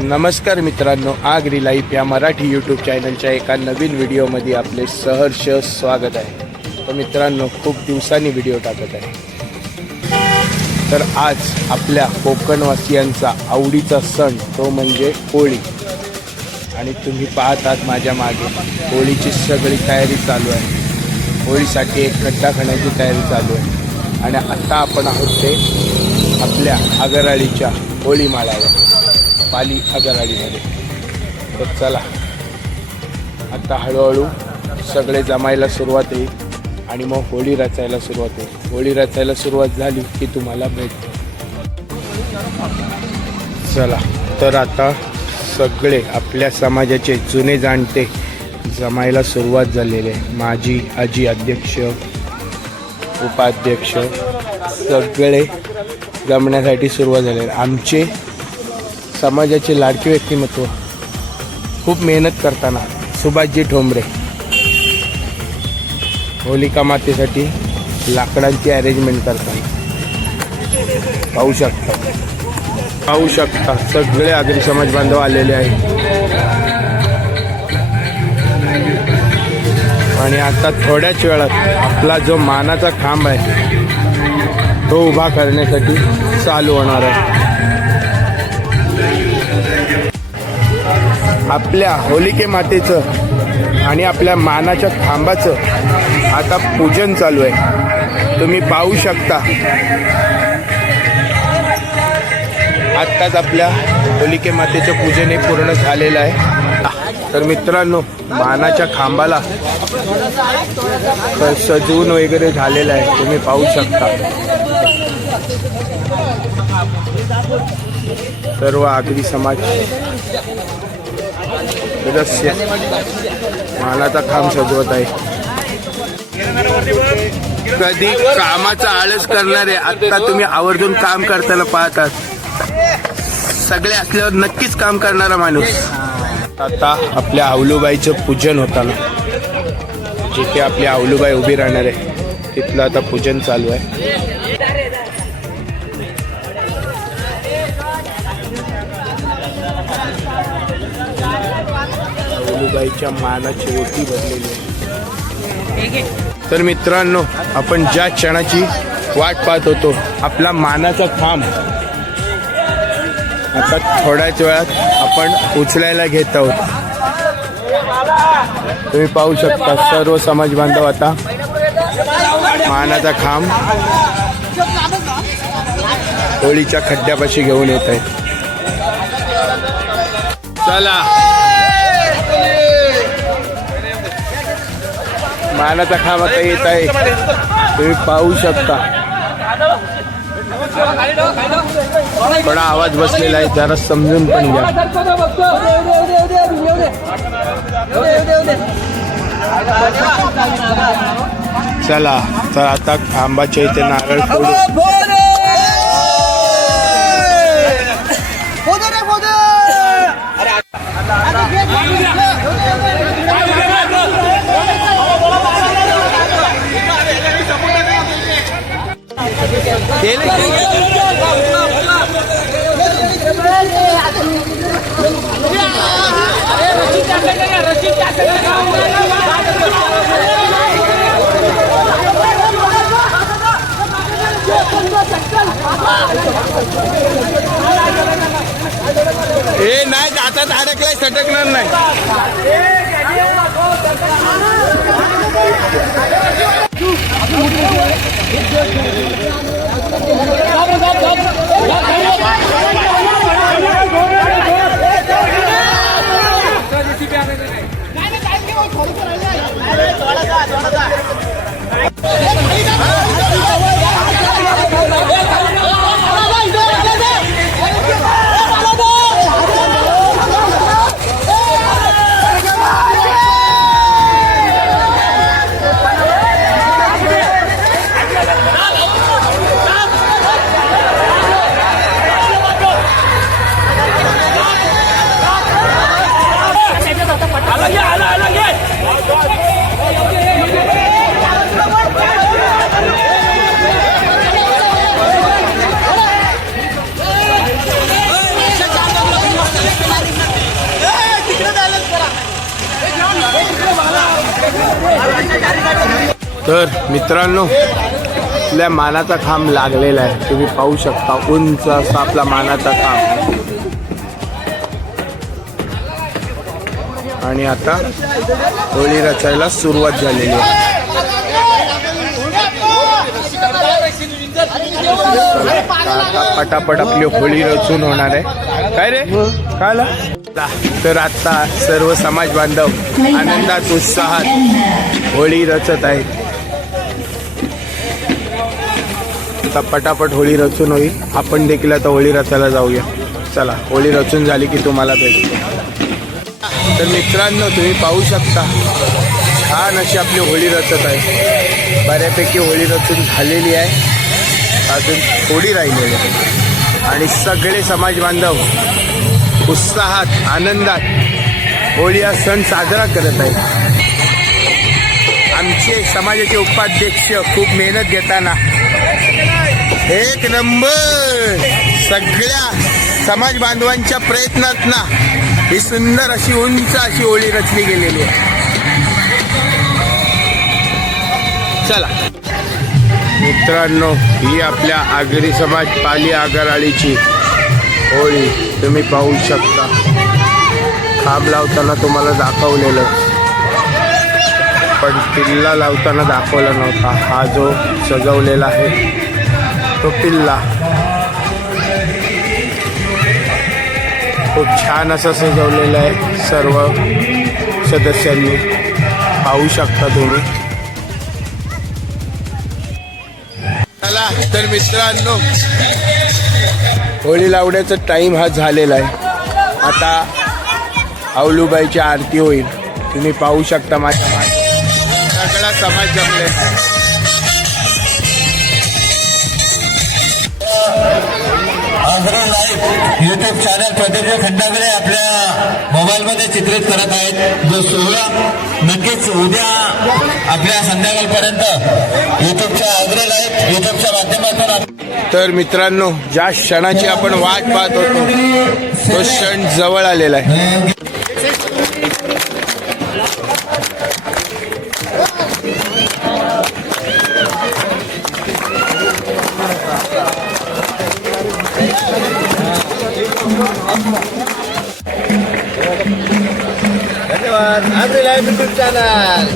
नमस्कार मित्रांनो, आगरी लाईफ या मराठी यूट्यूब चॅनलच्या एका नवीन व्हिडिओमध्ये आपले सहर्ष स्वागत आहे। तर मित्रांनो, खूप दिवसांनी व्हिडिओ टाकत आहे। तर आज आपल्या कोकणवासियांचा आवडीचा सण तो म्हणजे होळी। आणि तुम्ही पाहतात माझ्या मागे होळीची सगळी तयारी चालू आहे। होळीसाठी एक खड्डा खणायची तयारी चालू आहे। आणि आता आपण आहोत ते आपल्या आगराळीच्या होळी माळावर, पाली आगराळीमध्ये। तर चला, आता हळूहळू सगळे जमायला सुरुवात होईल आणि मग होळी रचायला सुरुवात होईल। होळी रचायला सुरुवात झाली की तुम्हाला भेटतो। चला, तर आता सगळे आपल्या समाजाचे जुने जाणते जमायला सुरुवात झालेले आहे। माझी आजी अध्यक्ष, उपाध्यक्ष सगळे जमण्यासाठी सुरुवात झालेली आहे। आमचे समाजाचे लाडके व्यक्तिमत्व खूप मेहनत करताना सुभाषजी ठोंबरे होलिका मातेसाठी लाकडांची अरेंजमेंट करताना पाहू शकता सगळे आगरी समाज बांधव आलेले आहेत। आणि आता थोड्याच वेळात आपला जो मानाचा खांब आहे तो उभा करण्यासाठी चालू होणार आहे। आपल्या होलिके मातेचं आणि आपल्या मानाच्या खांबाचं आता पूजन चालू आहे। तुम्ही पाहू शकता आत्ताच आपल्या होलिके मातेचं पूजन हे पूर्ण झालेलं आहे। तर मित्रांनो, मानाच्या खांबाला सजवून वगैरे झालेलं आहे, तुम्ही पाहू शकता। सर्व आगरी समाज सदस्य मानाचा खांब सजवत आहे। कधी कामाचा आळस करणारे आता तुम्ही आवर्जून काम करताना पाहतात। सगळे असल्यावर नक्कीच काम करणारा माणूस। आता आपल्या आवलूबाईचं पूजन होताना, जिथे आपली आवलूबाई उभी राहणार आहे तिथलं आता पूजन चालू आहे। आवलूबाईच्या मानाची ओटी भरलेली आहे। तर मित्रांनो, आपण ज्या क्षणाची वाट पाहत होतो, आपला मानाचा खांब आता थोड्याच वेळात आपण उचलायला घेत आहोत। तुम्ही पाहू शकता सर्व समाज बांधव आता मानाचा खांब होळीच्या खड्ड्यापाशी घेऊन येत आहेत। चला, मानाचा खांब आता येत आहे, तुम्ही पाहू शकता। थोडा आवाज बसलेला आहे, जरा समजून पण घ्या। चला, तर आता खांबाच्या इथे नारळ फोडू। हे नाही, हातात अडकलाय, सटकणार नाही। तर मित्रांनो, आपल्या मानाचा खांब लागलेला आहे, तुम्ही पाहू शकता. उंच असा आपला मानाचा खांब. आणि आता होळी रचायला सुरुवात झालेली आहे. आता पटापट आपली होळी रचून होणार आहे. काय रे काय? तर आता सर्व समाज बांधव आनंदात उत्साहात होळी रचत आहेत. आता पटापट होळी रचून होईल. आपण देखील आता होळी रचायला जाऊया. चला, होळी रचून झाली की तुम्हाला भेटते. तर मित्रांनो, तुम्ही पाहू शकता छान अशी आपली होळी रचत आहे. बऱ्यापैकी होळी रचून झालेली आहे, अजून थोडी राहिलेली आहे. आणि सगळे समाज बांधव उत्साहात आनंदात होळी हा सण साजरा करत आहेत. आमचे समाजाचे उपाध्यक्ष खूप मेहनत घेताना एक नंबर सगळ्या समाज बांधवांच्या प्रयत्नात ना ही सुंदर अशी उंच अशी होळी रचली गेलेली आहे. चला मित्रांनो, ही आपल्या आगरी समाज पाली आगराळीची होळी तुम्ही पाहू शकता. खांब लावताना तुम्हाला दाखवलेलं, पण पिल्ला लावताना दाखवला नव्हता. हा जो सजवलेला आहे तो पिल्ला खूप छान असं सजवलेलं आहे. सर्व सदस्यांनी पाहू शकता तुम्ही. चला तर मित्रांनो, होळी लावण्याचा टाइम हा झालेला आहे. आता अवलूबाईची आरती होईल. तुम्ही पाहू शकता माझ्या सगळा समाज जमले. युट्यूब चॅनल प्रतिज्ञा खंडागरे आपल्या मोबाईलमध्ये चित्रित करत आहेत. जो सोहळा नक्कीच उद्या आपल्या संध्याकाळपर्यंत युट्यूबच्या आग्रे लाईव्ह युट्यूबच्या माध्यमातून. तर मित्रांनो, ज्या क्षणाची आपण वाट पाहत होतो तो क्षण जवळ आलेला आहे. धन्यवाद. आग्रे लाईव्ह युट्यूब चॅनल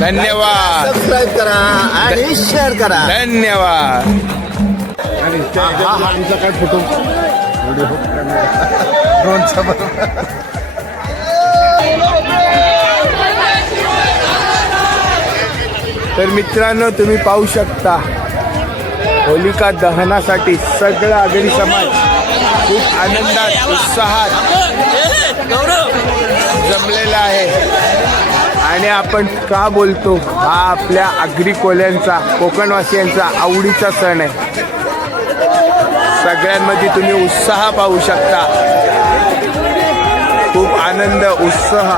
धन्यवाद. सबस्क्राईब करा आणि शेअर करा. धन्यवाद. काय फोटो ड्रोनचा तर मित्रांनो, तुम्ही पाहू शकता होलिका दहनासाठी सगळा आगरी समाज खूप आनंदात उत्साहात जमलेला आहे. आणि आपण का बोलतो, हा आपल्या आगरी कोल्यांचा कोकणवासियांचा आवडीचा सण आहे. सगळ्यांमध्ये तुम्ही उत्साह पाहू शकता. खूप आनंद उत्साह,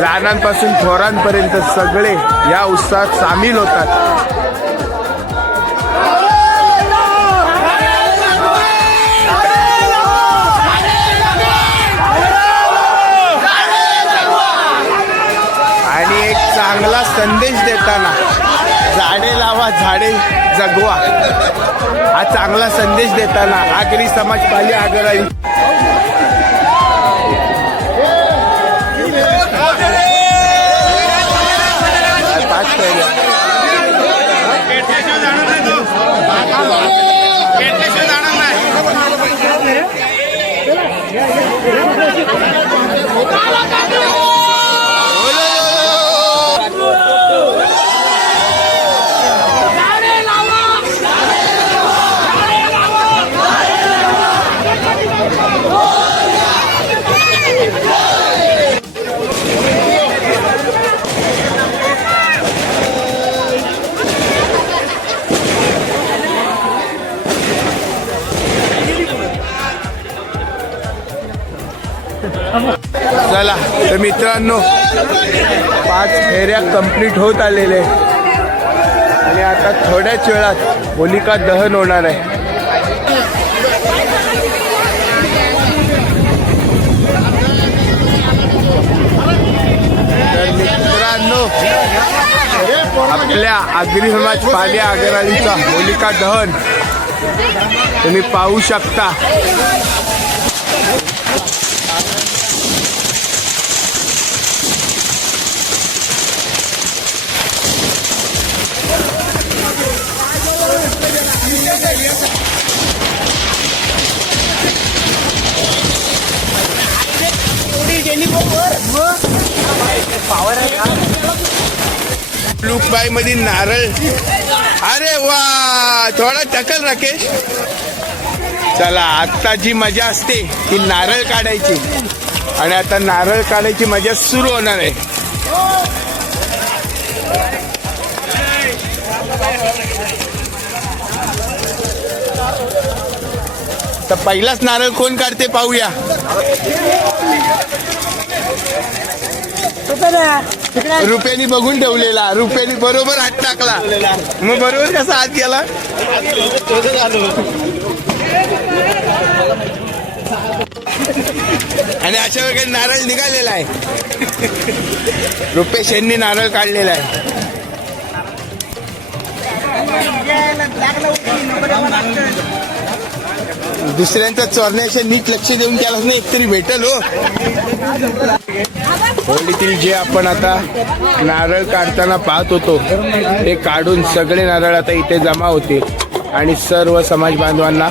लहानांपासून थोरांपर्यंत सगळे या उत्साहात सामील होतात. आणि एक चांगला संदेश देताना, झाडे लावा झाडे जगवा, हा चांगला संदेश देताना आगरी समाज पाली आगराळी चला तर मित्रांनो, 5 फेऱ्या कंप्लीट होत आलेले आणि आता थोड्याच वेळात होलिका दहन होणार आहे. तर मित्रांनो, आपल्या आगरी समाज पाले आगरवाडीचा होलिका दहन तुम्ही पाहू शकता. लुकबाई मध्ये नारळ. अरे वा, थोडा टकल राकेश. चला, आता जी मजा असते ती नारळ काढायची आणि आता नारळ काढायची मजा सुरू होणार आहे. तर पहिलाच नारळ कोण काढते पाहूया. रुपयानी बघून ठेवलेला, रुपयानी बरोबर हात टाकला, मग बरोबर कसा हात गेला. आणि अशा वेळी नारळ निघालेला आहे. रुपेश यांनी नारळ काढलेला आहे. दुसऱ्यांचा चोरण्याच्या नीट लक्ष देऊन त्याला नाही एकतरी भेटल हो. होळीतील जे आपण आता नारळ काढताना पाहत होतो ते काढून सगळे नारळ आता इथे जमा होतील आणि सर्व समाज बांधवांना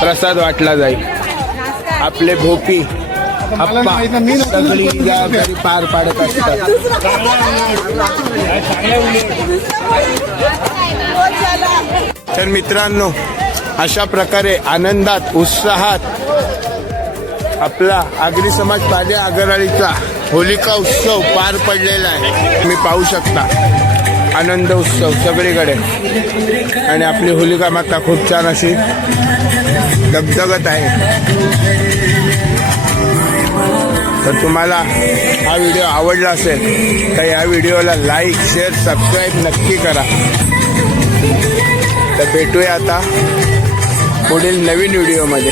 प्रसाद वाटला जाईल. आपले भोपी आप्पा सगळी जबाबदारी पार पाडत असतात. तर मित्रांनो, अशा प्रकारे आनंदात उत्साहात आपला आगरी समाज पाले आगरवाडीचा होलिका उत्सव पार पडलेला आहे. तुम्ही पाहू शकता आनंद उत्सव सगळीकडे आणि आपली होलिका माता खूप छान अशी धगधगत आहे. तर तुम्हाला हा व्हिडिओ आवडला असेल तर या व्हिडिओला लाईक शेअर सबस्क्राईब नक्की करा. तर भेटूया आता पुढील नवीन व्हिडिओमध्ये.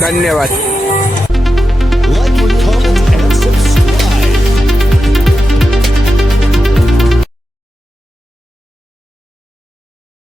धन्यवाद.